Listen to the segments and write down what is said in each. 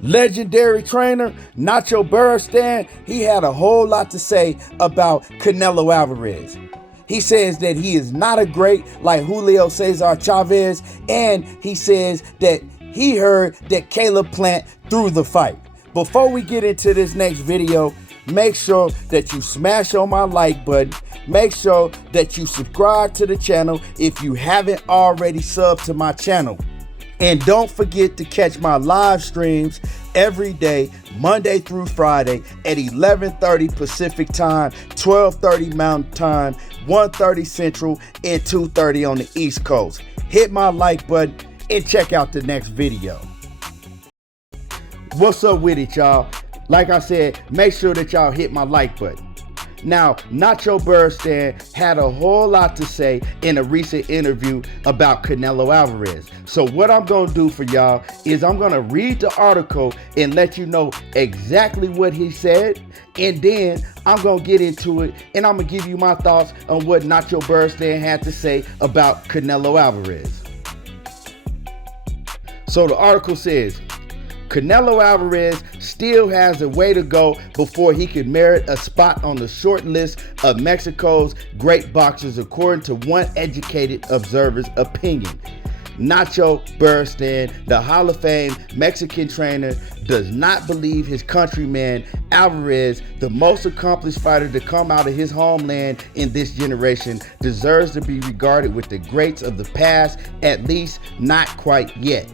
Legendary trainer Nacho Beristain, he had a whole lot to say about Canelo Alvarez. He says that he is not a great like Julio Cesar Chavez, and he says that he heard that Caleb Plant threw the fight. Before we get into this next video, make sure that you smash on my like button. Make sure that you subscribe to the channel if you haven't already subbed to my channel. And don't forget to catch my live streams every day, Monday through Friday at 11:30 Pacific Time, 12:30 Mountain Time, 1:30 Central, and 2:30 on the East Coast. Hit my like button and check out the next video. What's up with it, y'all? Like I said, make sure that y'all hit my like button. Now, Nacho Beristain had a whole lot to say in a recent interview about Canelo Alvarez. So what I'm going to do for y'all is I'm going to read the article and let you know exactly what he said. And then I'm going to get into it and I'm going to give you my thoughts on what Nacho Beristain had to say about Canelo Alvarez. So the article says, Canelo Alvarez still has a way to go before he can merit a spot on the short list of Mexico's great boxers, according to one educated observer's opinion. Nacho Beristain, the Hall of Fame Mexican trainer, does not believe his countryman Alvarez, the most accomplished fighter to come out of his homeland in this generation, deserves to be regarded with the greats of the past, at least not quite yet.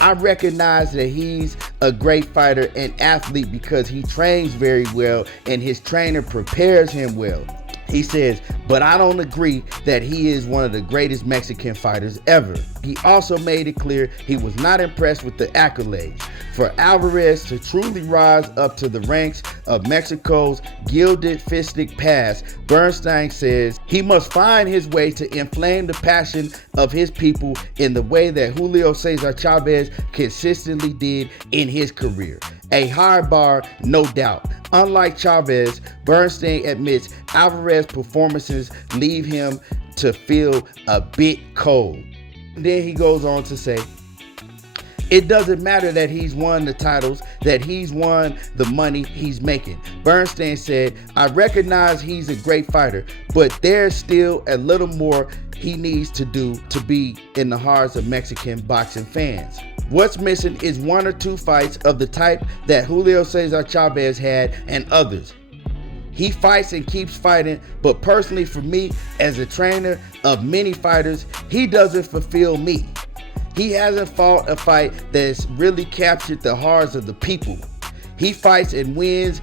I recognize that he's a great fighter and athlete because he trains very well and his trainer prepares him well. He says, but I don't agree that he is one of the greatest Mexican fighters ever. He also made it clear he was not impressed with the accolades. For Alvarez to truly rise up to the ranks of Mexico's gilded fistic past, Beristain says he must find his way to inflame the passion of his people in the way that Julio Cesar Chavez consistently did in his career. A high bar, no doubt. Unlike Chavez, Beristain admits Alvarez's performances leave him to feel a bit cold. Then he goes on to say, it doesn't matter that he's won the titles, that he's won the money he's making. Beristain said, I recognize he's a great fighter, but there's still a little more he needs to do to be in the hearts of Mexican boxing fans. What's missing is one or two fights of the type that Julio Cesar Chavez had and others. He fights and keeps fighting, but personally for me, as a trainer of many fighters, he doesn't fulfill me. He hasn't fought a fight that's really captured the hearts of the people. He fights and wins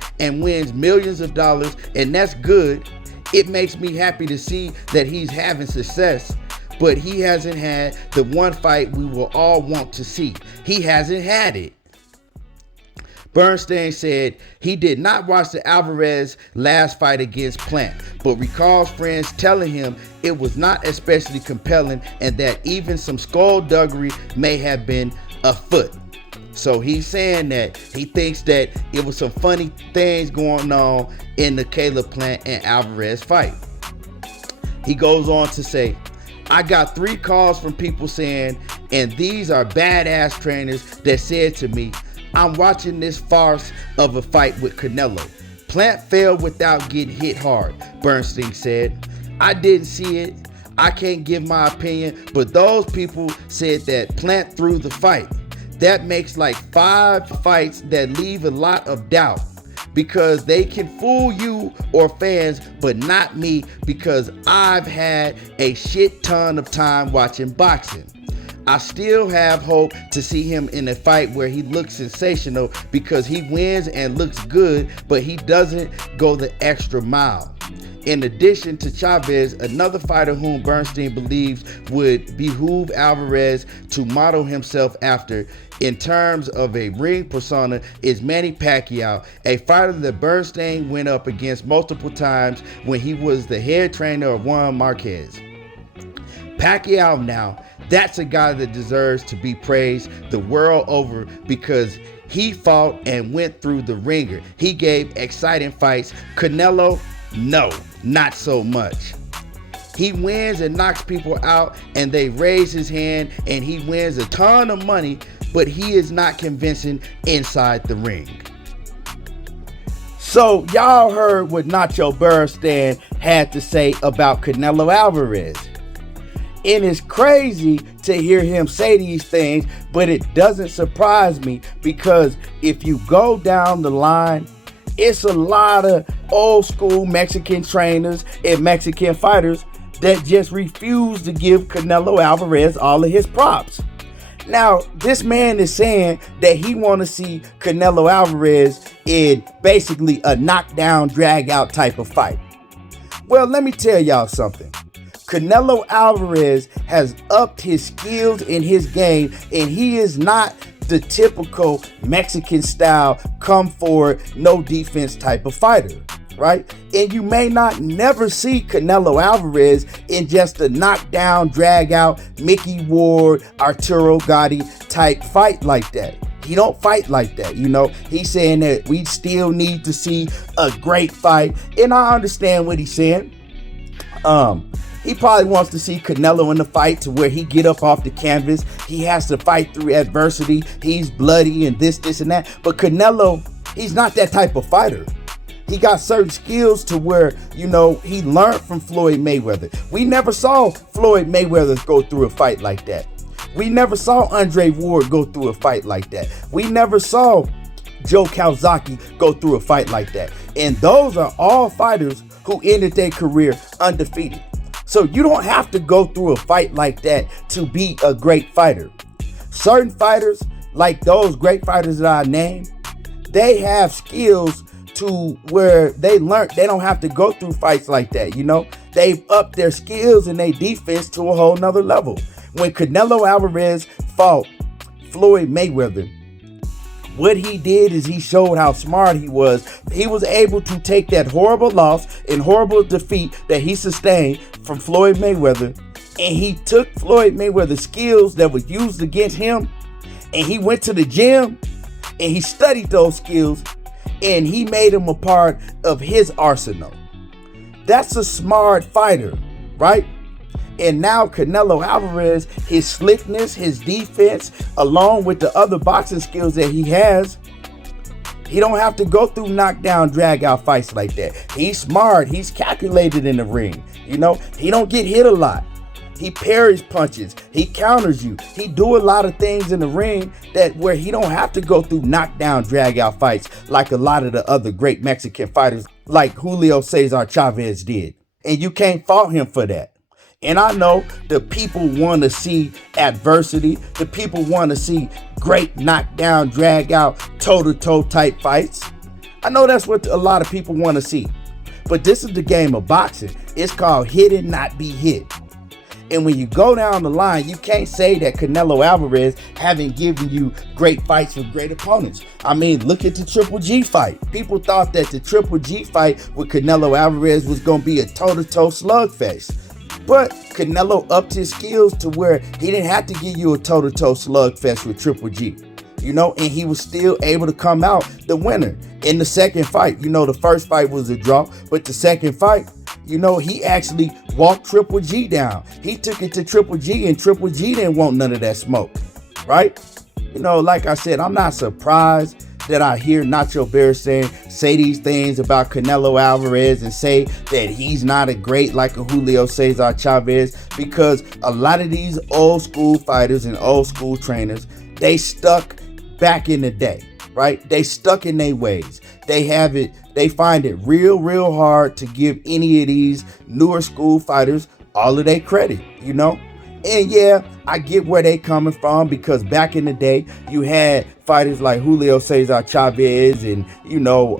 millions of dollars, and that's good. It makes me happy to see that he's having success, but he hasn't had the one fight we will all want to see. He hasn't had it. Beristain said he did not watch the Alvarez last fight against Plant, but recalls friends telling him it was not especially compelling and that even some skullduggery may have been afoot. So he's saying that he thinks that it was some funny things going on in the Caleb Plant and Alvarez fight. He goes on to say, I got 3 calls from people saying, and these are badass trainers that said to me, I'm watching this farce of a fight with Canelo. Plant failed without getting hit hard, Beristain said. I didn't see it. I can't give my opinion, but those people said that Plant threw the fight. That makes like 5 fights that leave a lot of doubt because they can fool you or fans, but not me because I've had a shit ton of time watching boxing. I still have hope to see him in a fight where he looks sensational because he wins and looks good, but he doesn't go the extra mile. In addition to Chavez, another fighter whom Beristain believes would behoove Alvarez to model himself after in terms of a ring persona is Manny Pacquiao, a fighter that Beristain went up against multiple times when he was the head trainer of Juan Marquez. Pacquiao now, that's a guy that deserves to be praised the world over because he fought and went through the ringer. He gave exciting fights. Canelo, no, not so much. He wins and knocks people out and they raise his hand and he wins a ton of money. but he is not convincing inside the ring. So y'all heard what Nacho Beristain had to say about Canelo Alvarez. And it's crazy to hear him say these things, but it doesn't surprise me, because if you go down the line, it's a lot of old school Mexican trainers and Mexican fighters that just refuse to give Canelo Alvarez all of his props. Now, this man is saying that he want to see Canelo Alvarez in basically a knockdown, drag out type of fight. Well, let me tell y'all something. Canelo Alvarez has upped his skills in his game, and he is not the typical Mexican style come forward, no defense type of fighter, right? And you may not never see Canelo Alvarez in just a knockdown, drag out, Mickey Ward, Arturo Gatti type fight like that. He don't fight like that, you know. He's saying that we still need to see a great fight, and I understand what he's saying. He probably wants to see Canelo in the fight to where he get up off the canvas. He has to fight through adversity. He's bloody and this, and that. But Canelo, he's not that type of fighter. He got certain skills to where, you know, he learned from Floyd Mayweather. We never saw Floyd Mayweather go through a fight like that. We never saw Andre Ward go through a fight like that. We never saw Joe Calzaghe go through a fight like that. And those are all fighters who ended their career undefeated. So you don't have to go through a fight like that to be a great fighter. Certain fighters, like those great fighters that I named, they have skills to where they learn. They don't have to go through fights like that, you know. They've upped their skills and their defense to a whole nother level. When Canelo Alvarez fought Floyd Mayweather, what he did is he showed how smart he was. He was able to take that horrible loss and horrible defeat that he sustained from Floyd Mayweather, and he took Floyd Mayweather's skills that were used against him, and he went to the gym and he studied those skills, and he made them a part of his arsenal. That's a smart fighter, right? And now Canelo Alvarez, his slickness, his defense, along with the other boxing skills that he has, he don't have to go through knockdown, drag out fights like that. He's smart. He's calculated in the ring. You know, he don't get hit a lot. He parries punches. He counters you. He do a lot of things in the ring that where he don't have to go through knockdown, drag out fights like a lot of the other great Mexican fighters like Julio Cesar Chavez did. And you can't fault him for that. And I know the people want to see adversity. The people want to see great knockdown, drag out, toe-to-toe type fights. I know that's what a lot of people want to see. But this is the game of boxing. It's called hit and not be hit. And when you go down the line, you can't say that Canelo Alvarez haven't given you great fights with great opponents. I mean, look at the Triple G fight. People thought that the Triple G fight with Canelo Alvarez was going to be a toe-to-toe slugfest. But Canelo upped his skills to where he didn't have to give you a toe-to-toe slugfest with Triple G. You know, and he was still able to come out the winner in the second fight. You know, the first fight was a draw, but the second fight, you know, he actually walked Triple G down. He took it to Triple G, and Triple G didn't want none of that smoke, right? You know, like I said, I'm not surprised that I hear Nacho Beristain say these things about Canelo Alvarez and say that he's not a great like a Julio Cesar Chavez, because a lot of these old school fighters and old school trainers, they stuck back in the day, right? They stuck in their ways. They find it real hard to give any of these newer school fighters all of their credit, you know? And yeah, I get where they coming from, because back in the day, you had fighters like Julio Cesar Chavez and, you know,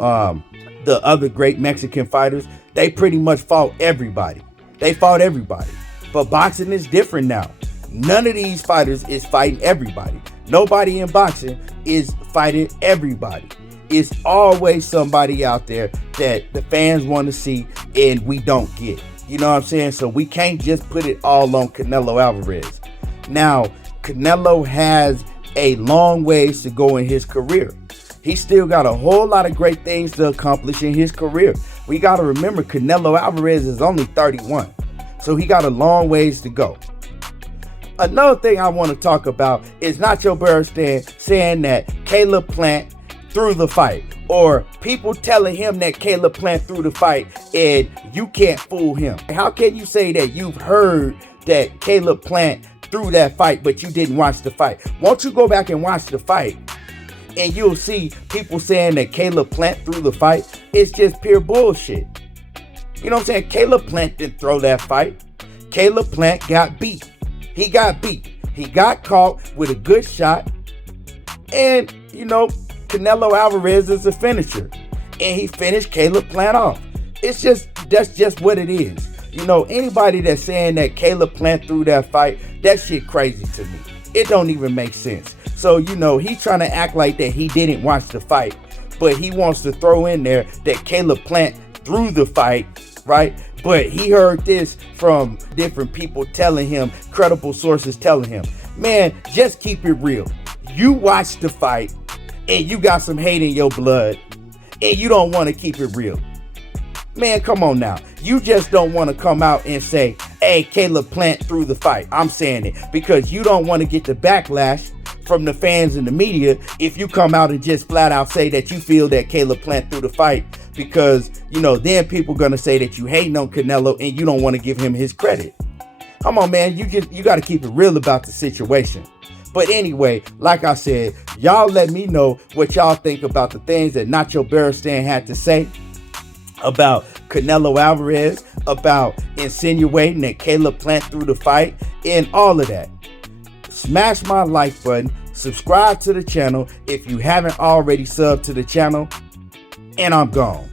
the other great Mexican fighters. They pretty much fought everybody. They fought everybody. But boxing is different now. None of these fighters is fighting everybody. Nobody in boxing is fighting everybody. It's always somebody out there that the fans want to see and we don't get. You know what I'm saying? So we can't just put it all on Canelo Alvarez. Now, Canelo has a long ways to go in his career. He still got a whole lot of great things to accomplish in his career. We got to remember Canelo Alvarez is only 31. So he got a long ways to go. Another thing I want to talk about is Nacho Beristain saying that Caleb Plant threw the fight, or people telling him that Caleb Plant threw the fight and you can't fool him. How can you say that you've heard that Caleb Plant threw that fight but you didn't watch the fight? Won't you go back and watch the fight and you'll see people saying that Caleb Plant threw the fight? It's just pure bullshit. You know what I'm saying? Caleb Plant didn't throw that fight. Caleb Plant got beat. He got beat. He got caught with a good shot. And, Canelo Alvarez is a finisher. And he finished Caleb Plant off. That's just what it is. Anybody that's saying that Caleb Plant threw that fight, that shit crazy to me. It don't even make sense. So, he's trying to act like that he didn't watch the fight. But he wants to throw in there that Caleb Plant threw the fight, right? But he heard this from different people telling him, credible sources telling him, man, just keep it real. You watched the fight and you got some hate in your blood and you don't want to keep it real. Man, come on now. You just don't want to come out and say, hey, Caleb Plant threw the fight. I'm saying it because you don't want to get the backlash from the fans and the media if you come out and just flat out say that you feel that Caleb Plant threw the fight, because then people gonna say that you hating on Canelo and you don't want to give him his credit. Come on, man, you got to keep it real about the situation. But anyway, like I said, y'all let me know what y'all think about the things that Nacho Beristain had to say about Canelo Alvarez, about insinuating that Caleb Plant threw the fight, and all of that. Smash my like button, subscribe to the channel if you haven't already subbed to the channel, and I'm gone.